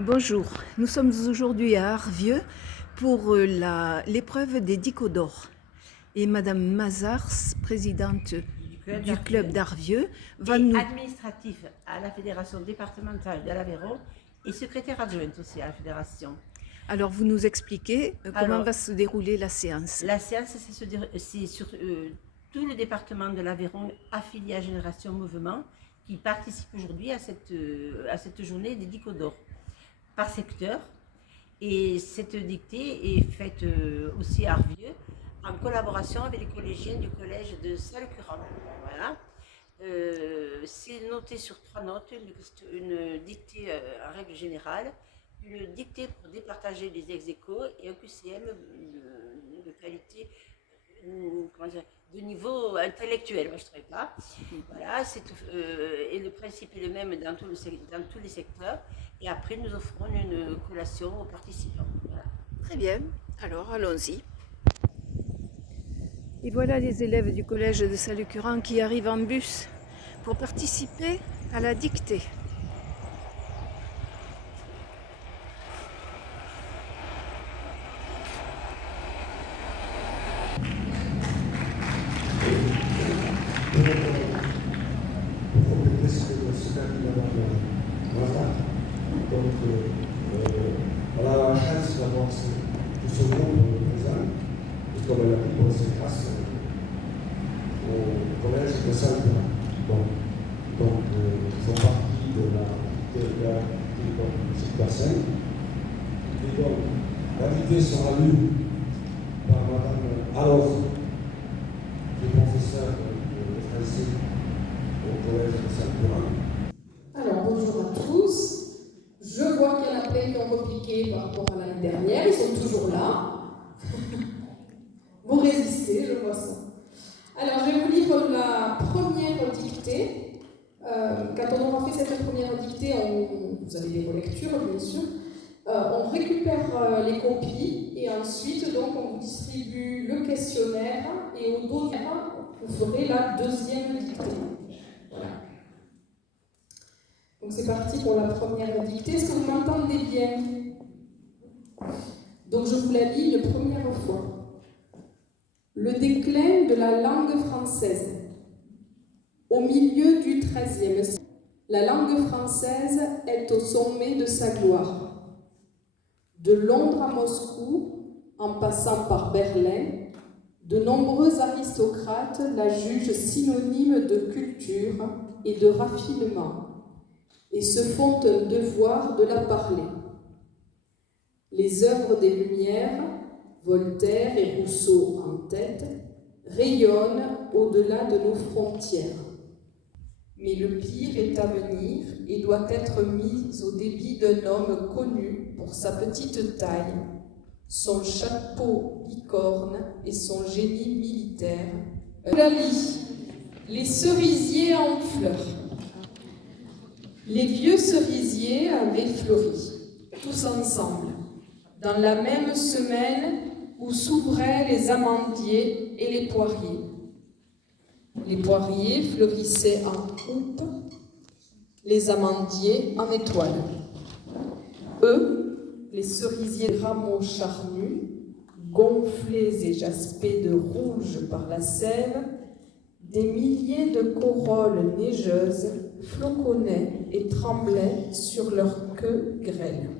Bonjour, nous sommes aujourd'hui à Arvieux pour l'épreuve des Dicodors. Et Madame Mazars, présidente du club d'Arvieux, va nous... administratif à la fédération départementale de l'Aveyron et secrétaire adjointe aussi à la fédération. Alors vous nous expliquez comment va se dérouler la séance. La séance, c'est sur tout le département de l'Aveyron affilié à Génération Mouvement qui participe aujourd'hui à cette journée des Dicodors par secteur. Et cette dictée est faite aussi à Arvieux en collaboration avec les collégiens du collège de Salles-Curran. Voilà. C'est noté sur 3 notes, une dictée en règle générale, une dictée pour départager les ex-échos et un QCM de qualité, de niveau intellectuel, moi je ne dirais pas. Voilà, et le principe est le même dans tous les secteurs. Et après, nous offrons une collation aux participants. Voilà. Très bien, alors allons-y. Et voilà les élèves du collège de Salles-Curran qui arrivent en bus pour participer à la dictée. Donc, on a la chance d'avoir tout ce monde présent, et comme elle a dit, bon, c'est grâce au collège de Salles-Curran. Donc, ils font partie de cette bassin. Et donc, l'invité sera lue par Madame Alors, qui est professeure de français au collège de Salles-Curran. Alors, bonjour à tous. Je vois qu'il y en a plein qui ont repliqué par rapport à l'année dernière. Ils sont toujours là. Vous résistez, je vois ça. Alors, je vais vous lire la première dictée. Quand on aura fait cette première dictée, vous avez des relectures, bien sûr. On récupère les copies et ensuite, donc, on vous distribue le questionnaire et au dos, vous ferez la deuxième dictée. Voilà. Donc c'est parti pour la première dictée. Est-ce que vous m'entendez bien? Donc je vous la lis une première fois. Le déclin de la langue française. Au milieu du XIIIe siècle, la langue française est au sommet de sa gloire. De Londres à Moscou, en passant par Berlin, de nombreux aristocrates la jugent synonyme de culture et de raffinement, et se font un devoir de la parler. Les œuvres des Lumières, Voltaire et Rousseau en tête, rayonnent au-delà de nos frontières. Mais le pire est à venir et doit être mis au débit d'un homme connu pour sa petite taille, son chapeau bicorne et son génie militaire. La lit, les cerisiers en fleurs. Les vieux cerisiers avaient fleuri, tous ensemble, dans la même semaine où s'ouvraient les amandiers et les poiriers. Les poiriers fleurissaient en houppe, les amandiers en étoiles. Eux, les cerisiers rameaux charnus, gonflés et jaspés de rouge par la sève, des milliers de corolles neigeuses floconnaient et tremblaient sur leur queue grêle.